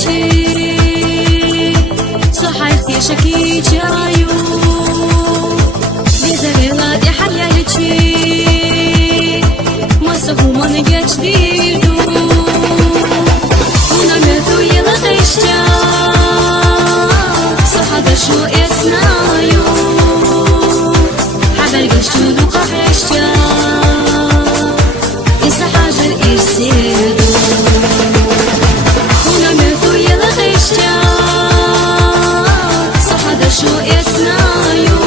لچی صحيح شكي جايو بزريلا دي حيا لچي مسخو من جديدو ونمتو يلا غيشتا صحاب شو اسنايو حبل قشتو دوقا حشتا إسا حاجة الإرسيدو ونمتو يلا غيشتا صحاب شو اسنايو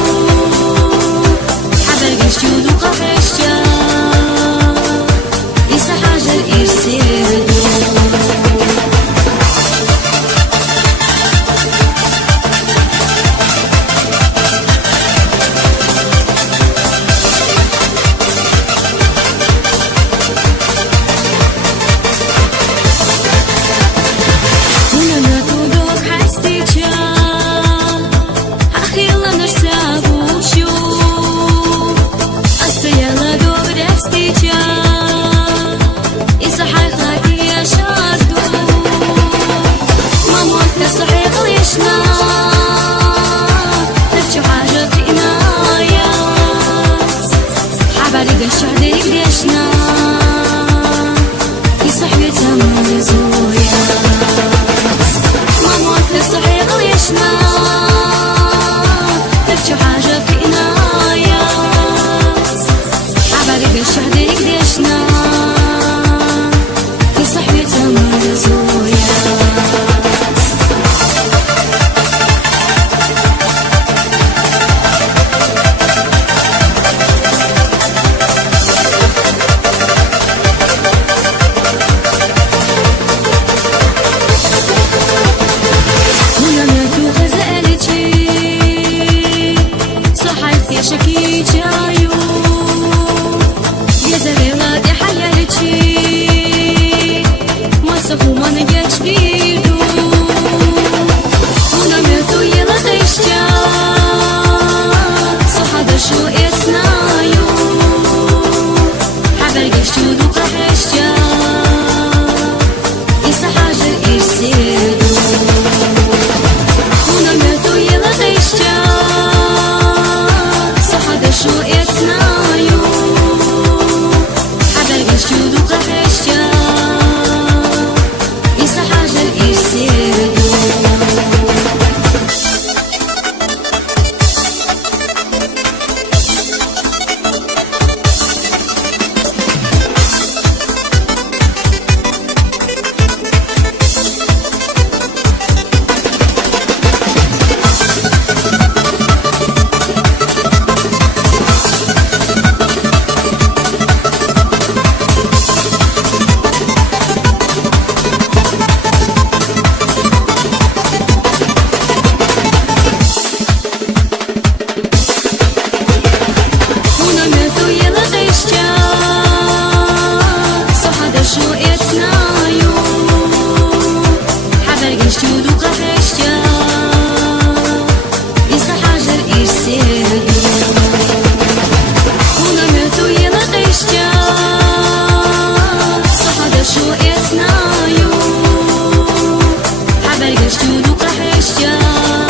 حبل قشتو دوقا حشتا إسا حاجة الإرسيدو شكي جايو يزريلا دي حيا لچي مسخو من جديدو ونمتو يلا غيشتا صحاب شو اسنايو حبل قشتو دوقا حشتا إسا حاجة الإرسيدو ونمتو يلا غيشتا شو اسنايو حبل قشتو دوقا حشتا إسا حاجة الإرسيدو شو اسنايو حبل قشتو دوقا حشتا